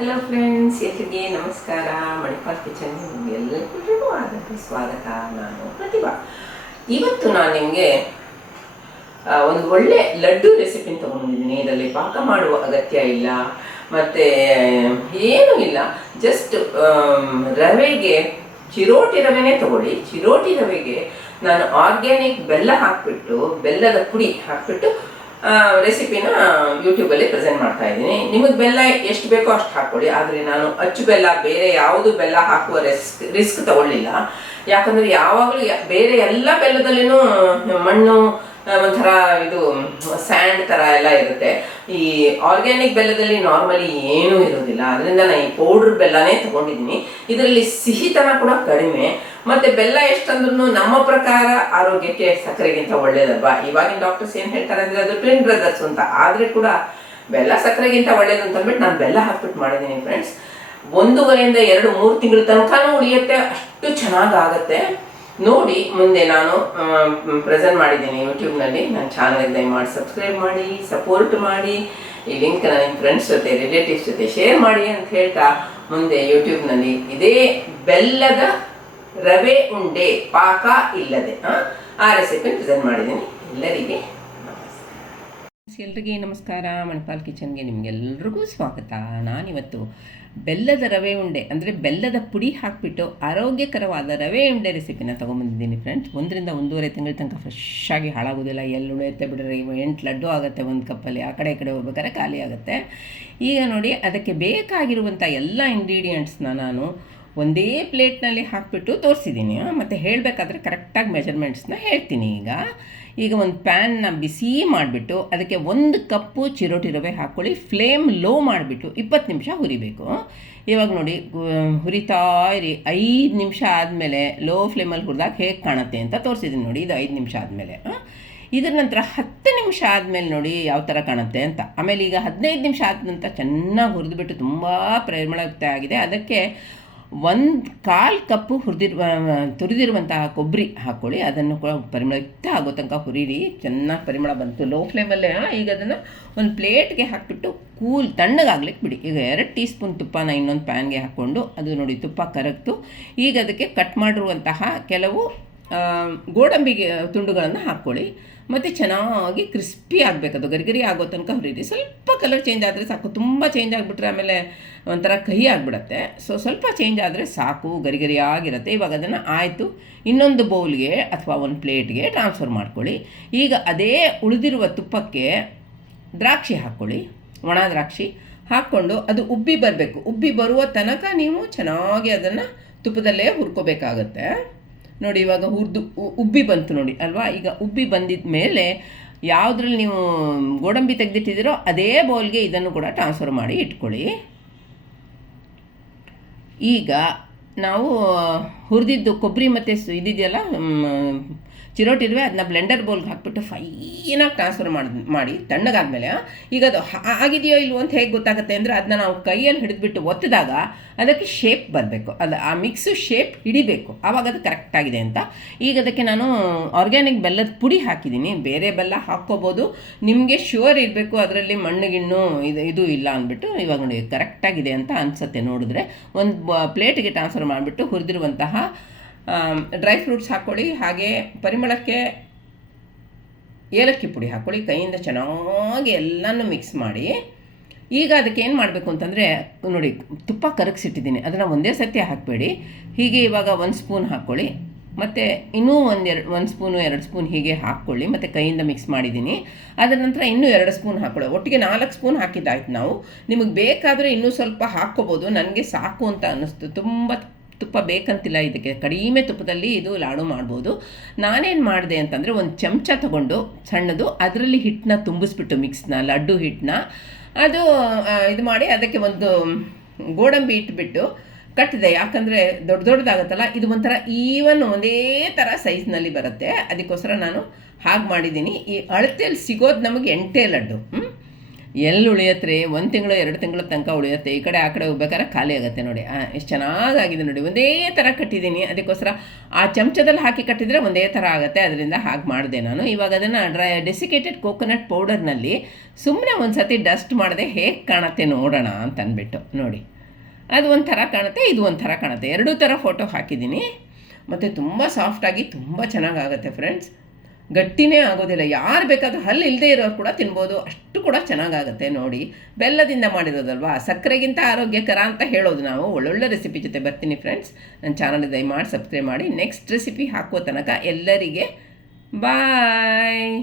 Hello friends, ಎಲ್ಲರಿಗೆ ನಮಸ್ಕಾರ. Manipal kitchen ಎಲ್ಲರಿಗೂ ಆದಷ್ಟು ಸ್ವಾಗತ. ನಾನು ಪ್ರತಿಭಾ. ಇವತ್ತು ನಾನು ನಿಮಗೆ ಒಂದು ಒಳ್ಳೆ ಲಡ್ಡು ರೆಸಿಪಿನ ತೊಗೊಂಡಿದ್ದೀನಿ. ಇದರಲ್ಲಿ ಪಾಕ ಮಾಡುವ ಅಗತ್ಯ ಇಲ್ಲ, ಮತ್ತು ಏನೂ ಇಲ್ಲ. ಜಸ್ಟ್ ರವೆಗೆ ಚಿರೋಟಿ ರವೆನೇ ತಗೊಳ್ಳಿ. ಚಿರೋಟಿ ರವೆಗೆ ನಾನು ಆರ್ಗ್ಯಾನಿಕ್ ಬೆಲ್ಲ ಹಾಕಿಬಿಟ್ಟು, ಬೆಲ್ಲದ ಪುಡಿ ಹಾಕಿಬಿಟ್ಟು ರೆಸಿಪಿನ ಯೂಟ್ಯೂಬಲ್ಲಿ ಪ್ರೆಸೆಂಟ್ ಮಾಡ್ತಾ ಇದ್ದೀನಿ. ನಿಮಗೆ ಬೆಲ್ಲ ಎಷ್ಟು ಬೇಕೋ ಅಷ್ಟು ಹಾಕ್ಕೊಳ್ಳಿ. ಆದರೆ ನಾನು ಅಚ್ಚು ಬೆಲ್ಲ, ಬೇರೆ ಯಾವುದು ಬೆಲ್ಲ ಹಾಕುವ ರಿಸ್ಕ್ ತಗೊಳ್ಳಿಲ್ಲ. ಯಾಕಂದರೆ ಯಾವಾಗಲೂ ಬೇರೆ ಎಲ್ಲ ಬೆಲ್ಲದಲ್ಲಿನೂ ಮಣ್ಣು, ಒಂಥರ ಇದು ಸ್ಯಾಂಡ್ ಥರ ಎಲ್ಲ ಇರುತ್ತೆ. ಈ ಆರ್ಗ್ಯಾನಿಕ್ ಬೆಲ್ಲದಲ್ಲಿ ನಾರ್ಮಲಿ ಏನೂ ಇರೋದಿಲ್ಲ. ಅದರಿಂದ ನಾನು ಈ ಪೌಡ್ರ್ ಬೆಲ್ಲನೇ ತಗೊಂಡಿದ್ದೀನಿ. ಇದರಲ್ಲಿ ಸಿಹಿತನ ಕೂಡ ಕಡಿಮೆ, ಮತ್ತು ಬೆಲ್ಲ ಎಷ್ಟಂದ್ರೂ ನಮ್ಮ ಪ್ರಕಾರ ಆರೋಗ್ಯಕ್ಕೆ ಸಕ್ಕರೆಗಿಂತ ಒಳ್ಳೇದಲ್ವಾ. ಇವಾಗಿನ ಡಾಕ್ಟರ್ಸ್ ಏನು ಹೇಳ್ತಾರೆ ಅಂದರೆ ಅದು ಟ್ವಿನ್ ಬ್ರದರ್ಸ್ ಅಂತ. ಆದರೆ ಕೂಡ ಬೆಲ್ಲ ಸಕ್ಕರೆಗಿಂತ ಒಳ್ಳೇದು ಅಂತ ಅಂದ್ಬಿಟ್ಟು ನಾನು ಬೆಲ್ಲ ಹಾಕ್ಬಿಟ್ಟು ಮಾಡಿದ್ದೀನಿ ಫ್ರೆಂಡ್ಸ್. 1.5 2 3 ತಿಂಗಳ ತನಕನೂ ಉಳಿಯುತ್ತೆ. ಅಷ್ಟು ಚೆನ್ನಾಗಾಗತ್ತೆ. ನೋಡಿ, ಮುಂದೆ ನಾನು ಪ್ರೆಸೆಂಟ್ ಮಾಡಿದ್ದೀನಿ ಯೂಟ್ಯೂಬ್ನಲ್ಲಿ. ನನ್ನ ಚಾನಲ್ಗೆ ದಯಮಾಡಿ ಸಬ್ಸ್ಕ್ರೈಬ್ ಮಾಡಿ, ಸಪೋರ್ಟ್ ಮಾಡಿ. ಈ ಲಿಂಕ್ನ ನಿಮ್ಮ ಫ್ರೆಂಡ್ಸ್ ಜೊತೆ, ರಿಲೇಟಿವ್ಸ್ ಜೊತೆ ಶೇರ್ ಮಾಡಿ ಅಂತ ಹೇಳ್ತಾ, ಮುಂದೆ ಯೂಟ್ಯೂಬ್ನಲ್ಲಿ ಇದೇ ಬೆಲ್ಲದ ರವೆ ಉಂಡೆ ಪಾಕ ಇಲ್ಲದೆ ಆ ರೆಸಿಪಿ ಪ್ರೆಸೆಂಟ್ ಮಾಡಿದ್ದೀನಿ. ಎಲ್ಲರಿಗೆ ನಮಸ್ಕಾರ. ಮಣಿಪಾಲ್ ಕಿಚನ್ಗೆ ನಿಮಗೆಲ್ರಿಗೂ ಸ್ವಾಗತ. ನಾನಿವತ್ತು ಬೆಲ್ಲದ ರವೆ ಉಂಡೆ, ಅಂದರೆ ಬೆಲ್ಲದ ಪುಡಿ ಹಾಕಿಬಿಟ್ಟು ಆರೋಗ್ಯಕರವಾದ ರವೆ ಉಂಡೆ ರೆಸಿಪಿನ ತೊಗೊಂಬಂದಿದ್ದೀನಿ ಫ್ರೆಂಡ್ಸ್. 1 ರಿಂದ 1.5 ತಿಂಗಳ ತನಕ ಫ್ರೆಶ್ಶಾಗಿ ಹಾಳಾಗೋದಿಲ್ಲ. ಎಲ್ಲಿ ಉಳಿಯುತ್ತೆ ಬಿಡ್ರಿ, 8 ಲಡ್ಡು ಆಗುತ್ತೆ ಒಂದು ಕಪ್ಪಲ್ಲಿ. ಆ ಕಡೆ ಈ ಕಡೆ ಹೋಗ್ಬೇಕಾದ್ರೆ ಖಾಲಿ ಆಗುತ್ತೆ. ಈಗ ನೋಡಿ, ಅದಕ್ಕೆ ಬೇಕಾಗಿರುವಂಥ ಎಲ್ಲ ಇಂಗ್ರೀಡಿಯೆಂಟ್ಸ್ನ ನಾನು ಒಂದೇ ಪ್ಲೇಟ್ನಲ್ಲಿ ಹಾಕಿಬಿಟ್ಟು ತೋರಿಸಿದ್ದೀನಿ. ಮತ್ತು ಹೇಳಬೇಕಾದ್ರೆ ಕರೆಕ್ಟಾಗಿ ಮೆಜರ್ಮೆಂಟ್ಸ್ನ ಹೇಳ್ತೀನಿ. ಈಗ ಒಂದು ಪ್ಯಾನ್ನ ಬಿಸಿ ಮಾಡಿಬಿಟ್ಟು ಅದಕ್ಕೆ 1 ಕಪ್ಪು ಚಿರೋಟಿ ರವೆ ಹಾಕ್ಕೊಳ್ಳಿ. ಫ್ಲೇಮ್ ಲೋ ಮಾಡಿಬಿಟ್ಟು 20 ನಿಮಿಷ ಹುರಿಬೇಕು. ಇವಾಗ ನೋಡಿ, ಹುರಿತಾ ಇರಿ. 5 ನಿಮಿಷ ಆದಮೇಲೆ ಲೋ ಫ್ಲೇಮಲ್ಲಿ ಹುರಿದಾಗ ಹೇಗೆ ಕಾಣುತ್ತೆ ಅಂತ ತೋರಿಸಿದ್ದೀನಿ ನೋಡಿ. ಇದು 5 ನಿಮಿಷ ಆದಮೇಲೆ. ಇದರ ನಂತರ 10 ನಿಮಿಷ ಆದಮೇಲೆ ನೋಡಿ ಯಾವ ಥರ ಕಾಣುತ್ತೆ ಅಂತ. ಆಮೇಲೆ ಈಗ 15 ನಿಮಿಷ ಆದ ನಂತರ ಚೆನ್ನಾಗಿ ಹುರಿದುಬಿಟ್ಟು ತುಂಬ ಪರಿಮಳಯುಕ್ತ ಆಗಿದೆ. ಅದಕ್ಕೆ 1/4 ಕಪ್ಪು ತುರಿದಿರುವಂತಹ ಕೊಬ್ಬರಿ ಹಾಕ್ಕೊಳ್ಳಿ. ಅದನ್ನು ಕೂಡ ಪರಿಮಳಯುಕ್ತ ಆಗೋ ತನಕ ಹುರಿರಿ. ಚೆನ್ನಾಗಿ ಪರಿಮಳ ಬಂತು ಲೋ ಫ್ಲೇಮಲ್ಲೇ. ಈಗ ಅದನ್ನು ಒಂದು ಪ್ಲೇಟ್ಗೆ ಹಾಕಿಬಿಟ್ಟು ತಣ್ಣಗಾಗ್ಲಿಕ್ಕೆ ಬಿಡಿ. ಈಗ 2 ಟೀ ಸ್ಪೂನ್ ತುಪ್ಪನ ಇನ್ನೊಂದು ಪ್ಯಾನ್ಗೆ ಹಾಕ್ಕೊಂಡು, ಅದು ನೋಡಿ ತುಪ್ಪ ಕರಗ್ತು. ಈಗ ಅದಕ್ಕೆ ಕಟ್ ಮಾಡಿರುವಂತಹ ಕೆಲವು ಗೋಡಂಬಿಗೆ ತುಂಡುಗಳನ್ನು ಹಾಕ್ಕೊಳ್ಳಿ. ಮತ್ತು ಚೆನ್ನಾಗಿ ಕ್ರಿಸ್ಪಿ ಆಗಬೇಕು. ಅದು ಗರಿ ಆಗೋ ತನಕ ಹುರಿರಿ. ಸ್ವಲ್ಪ ಕಲರ್ ಚೇಂಜ್ ಆದರೆ ಸಾಕು. ತುಂಬ ಚೇಂಜ್ ಆಗಿಬಿಟ್ರೆ ಆಮೇಲೆ ಒಂಥರ ಕಹಿ ಆಗಿಬಿಡತ್ತೆ. ಸ್ವಲ್ಪ ಚೇಂಜ್ ಆದರೆ ಸಾಕು, ಗರಿ ಆಗಿರುತ್ತೆ. ಇವಾಗ ಅದನ್ನು ಆಯಿತು, ಇನ್ನೊಂದು ಬೌಲ್ಗೆ ಅಥವಾ ಒಂದು ಪ್ಲೇಟ್ಗೆ ಟ್ರಾನ್ಸ್ಫರ್ ಮಾಡ್ಕೊಳ್ಳಿ. ಈಗ ಅದೇ ಉಳಿದಿರುವ ತುಪ್ಪಕ್ಕೆ ದ್ರಾಕ್ಷಿ ಹಾಕ್ಕೊಳ್ಳಿ. ಒಣ ದ್ರಾಕ್ಷಿ ಹಾಕ್ಕೊಂಡು ಅದು ಉಬ್ಬಿ ಬರಬೇಕು. ಉಬ್ಬಿ ಬರುವ ತನಕ ನೀವು ಚೆನ್ನಾಗಿ ಅದನ್ನು ತುಪ್ಪದಲ್ಲೇ ಹುರ್ಕೋಬೇಕಾಗತ್ತೆ. ನೋಡಿ, ಇವಾಗ ಉಬ್ಬಿ ಬಂತು ನೋಡಿ ಅಲ್ವಾ. ಈಗ ಉಬ್ಬಿ ಬಂದಿದ್ದ ಮೇಲೆ ಯಾವುದ್ರಲ್ಲಿ ನೀವು ಗೋಡಂಬಿ ತೆಗೆದಿಟ್ಟಿದ್ದೀರೋ ಅದೇ ಬೌಲ್ಗೆ ಇದನ್ನು ಕೂಡ ಟ್ರಾನ್ಸ್ಫರ್ ಮಾಡಿ ಇಟ್ಕೊಳ್ಳಿ. ಈಗ ನಾವು ಹುರಿದಿದ್ದು ಕೊಬ್ಬರಿ ಮತ್ತು ಇದಿದೆಯಲ್ಲ ಚಿರೋಟಿ ಇರುವೆ, ಅದನ್ನ ಬ್ಲೆಂಡರ್ ಬೌಲ್ಗೆ ಹಾಕ್ಬಿಟ್ಟು ಫೈನಾಗಿ ಟ್ರಾನ್ಸ್ಫರ್ ಮಾಡಿ ತಣ್ಣಗಾದ್ಮೇಲೆ, ಈಗ ಅದು ಆಗಿದೆಯೋ ಇಲ್ವೋ ಅಂತ ಹೇಗೆ ಗೊತ್ತಾಗುತ್ತೆ ಅಂದರೆ, ಅದನ್ನ ನಾವು ಕೈಯಲ್ಲಿ ಹಿಡಿದ್ಬಿಟ್ಟು ಒತ್ತಿದಾಗ ಅದಕ್ಕೆ ಶೇಪ್ ಬರಬೇಕು. ಅದು ಆ ಮಿಕ್ಸು ಶೇಪ್ ಹಿಡಿಬೇಕು, ಆವಾಗ ಅದು ಕರೆಕ್ಟಾಗಿದೆ ಅಂತ. ಈಗ ಅದಕ್ಕೆ ನಾನು ಆರ್ಗ್ಯಾನಿಕ್ ಬೆಲ್ಲದ ಪುಡಿ ಹಾಕಿದ್ದೀನಿ. ಬೇರೆ ಬೆಲ್ಲ ಹಾಕ್ಕೋಬೋದು, ನಿಮಗೆ ಶ್ಯೂರ್ ಇರಬೇಕು ಅದರಲ್ಲಿ ಮಣ್ಣುಗಿಣ್ಣು ಇದು ಇಲ್ಲ ಅಂದ್ಬಿಟ್ಟು. ಇವಾಗ ನೋಡಿ ಕರೆಕ್ಟಾಗಿದೆ ಅಂತ ಅನಿಸುತ್ತೆ ನೋಡಿದ್ರೆ. ಒಂದು ಪ್ಲೇಟಿಗೆ ಟ್ರಾನ್ಸ್ಫರ್ ಮಾಡಿಬಿಟ್ಟು ಹುರಿದಿರುವಂತಹ ಡ್ರೈ ಫ್ರೂಟ್ಸ್ ಹಾಕ್ಕೊಳ್ಳಿ. ಹಾಗೆ ಪರಿಮಳಕ್ಕೆ ಏಲಕ್ಕಿ ಪುಡಿ ಹಾಕ್ಕೊಳ್ಳಿ. ಕೈಯಿಂದ ಚೆನ್ನಾಗಿ ಎಲ್ಲನೂ ಮಿಕ್ಸ್ ಮಾಡಿ. ಈಗ ಅದಕ್ಕೆ ಏನು ಮಾಡಬೇಕು ಅಂತಂದರೆ, ನೋಡಿ ತುಪ್ಪ ಕರಗಿಸಿಟ್ಟಿದ್ದೀನಿ, ಅದನ್ನು ಒಂದೇ ಸತಿ ಹಾಕಬೇಡಿ. ಹೀಗೆ ಇವಾಗ 1 ಸ್ಪೂನ್ ಹಾಕ್ಕೊಳ್ಳಿ, ಮತ್ತು ಇನ್ನೂ 1 ಸ್ಪೂನು 2 ಸ್ಪೂನ್ ಹೀಗೆ ಹಾಕ್ಕೊಳ್ಳಿ. ಮತ್ತು ಕೈಯಿಂದ ಮಿಕ್ಸ್ ಮಾಡಿದ್ದೀನಿ. ಅದರ ನಂತರ ಇನ್ನೂ 2 ಸ್ಪೂನ್ ಹಾಕ್ಕೊಳ್ಳಿ. ಒಟ್ಟಿಗೆ 4 ಸ್ಪೂನ್ ಹಾಕಿದ್ದಾಯ್ತು. ನಾವು ನಿಮಗೆ ಬೇಕಾದರೆ ಇನ್ನೂ ಸ್ವಲ್ಪ ಹಾಕ್ಕೋಬೋದು. ನನಗೆ ಸಾಕು ಅಂತ ಅನ್ನಿಸ್ತು. ತುಂಬ ತುಪ್ಪ ಬೇಕಂತಿಲ್ಲ ಇದಕ್ಕೆ, ಕಡಿಮೆ ತುಪ್ಪದಲ್ಲಿ ಇದು ಲಾಡು ಮಾಡ್ಬೋದು. ನಾನೇನು ಮಾಡಿದೆ ಅಂತಂದರೆ, 1 ಚಮಚ ತೊಗೊಂಡು ಸಣ್ಣದು, ಅದರಲ್ಲಿ ಹಿಟ್ಟನ್ನ ತುಂಬಿಸ್ಬಿಟ್ಟು ಮಿಕ್ಸ್ನ ಲಡ್ಡು ಹಿಟ್ಟನ್ನ ಅದು ಇದು ಮಾಡಿ ಅದಕ್ಕೆ ಒಂದು ಗೋಡಂಬಿ ಇಟ್ಬಿಟ್ಟು ಕಟ್ಟಿದೆ. ಯಾಕಂದರೆ ದೊಡ್ಡದಾಗುತ್ತಲ್ಲ, ಇದು ಒಂಥರ ಈವನ್ ಒಂದೇ ಥರ ಸೈಜ್ನಲ್ಲಿ ಬರುತ್ತೆ. ಅದಕ್ಕೋಸ್ಕರ ನಾನು ಹಾಗೆ ಮಾಡಿದ್ದೀನಿ. ಈ ಅಳತೆಯಲ್ಲಿ ಸಿಗೋದು ನಮಗೆ 8 ಲಡ್ಡು. ಎಲ್ಲಿ ಉಳಿಯತ್ರೆ 1 ತಿಂಗಳು 2 ತಿಂಗಳ ತನಕ ಉಳಿಯುತ್ತೆ. ಈ ಕಡೆ ಆ ಕಡೆ ಹೋಗ್ಬೇಕಾದ್ರೆ ಖಾಲಿ ಆಗುತ್ತೆ ನೋಡಿ. ಎಷ್ಟು ಚೆನ್ನಾಗಾಗಿದೆ ನೋಡಿ. ಒಂದೇ ಥರ ಕಟ್ಟಿದ್ದೀನಿ, ಅದಕ್ಕೋಸ್ಕರ ಆ ಚಮಚದಲ್ಲಿ ಹಾಕಿ ಕಟ್ಟಿದರೆ ಒಂದೇ ಥರ ಆಗುತ್ತೆ. ಅದರಿಂದ ಹಾಗೆ ಮಾಡಿದೆ ನಾನು. ಇವಾಗ ಅದನ್ನು ಡೆಸಿಕೇಟೆಡ್ ಕೋಕೋನಟ್ ಪೌಡರ್ನಲ್ಲಿ ಸುಮ್ಮನೆ ಒಂದು ಸತಿ ಡಸ್ಟ್ ಮಾಡಿದೆ, ಹೇಗೆ ಕಾಣುತ್ತೆ ನೋಡೋಣ ಅಂತ ಅಂದ್ಬಿಟ್ಟು ನೋಡಿ. ಅದು ಒಂಥರ ಕಾಣುತ್ತೆ, ಇದು ಒಂಥರ ಕಾಣುತ್ತೆ. ಎರಡೂ ಥರ ಫೋಟೋ ಹಾಕಿದ್ದೀನಿ. ಮತ್ತು ತುಂಬ ಸಾಫ್ಟಾಗಿ ತುಂಬ ಚೆನ್ನಾಗಾಗುತ್ತೆ ಫ್ರೆಂಡ್ಸ್. ಗಟ್ಟಿನೇ ಆಗೋದಿಲ್ಲ. ಯಾರು ಬೇಕಾದರೂ ಹಲ್ಲು ಇಲ್ಲದೆ ಇರೋರು ಕೂಡ ತಿನ್ಬೋದು, ಅಷ್ಟು ಕೂಡ ಚೆನ್ನಾಗಾಗುತ್ತೆ ನೋಡಿ. ಬೆಲ್ಲದಿಂದ ಮಾಡಿರೋದಲ್ವಾ, ಸಕ್ಕರೆಗಿಂತ ಆರೋಗ್ಯಕರ ಅಂತ ಹೇಳೋದು ನಾವು. ಒಳ್ಳೊಳ್ಳೆ ರೆಸಿಪಿ ಜೊತೆ ಬರ್ತೀನಿ ಫ್ರೆಂಡ್ಸ್. ನನ್ನ ಚಾನಲ್ ದಯಮಾಡಿ ಸಬ್ಸ್ಕ್ರೈಬ್ ಮಾಡಿ. ನೆಕ್ಸ್ಟ್ ರೆಸಿಪಿ ಹಾಕೋ ತನಕ ಎಲ್ಲರಿಗೆ ಬಾಯ್.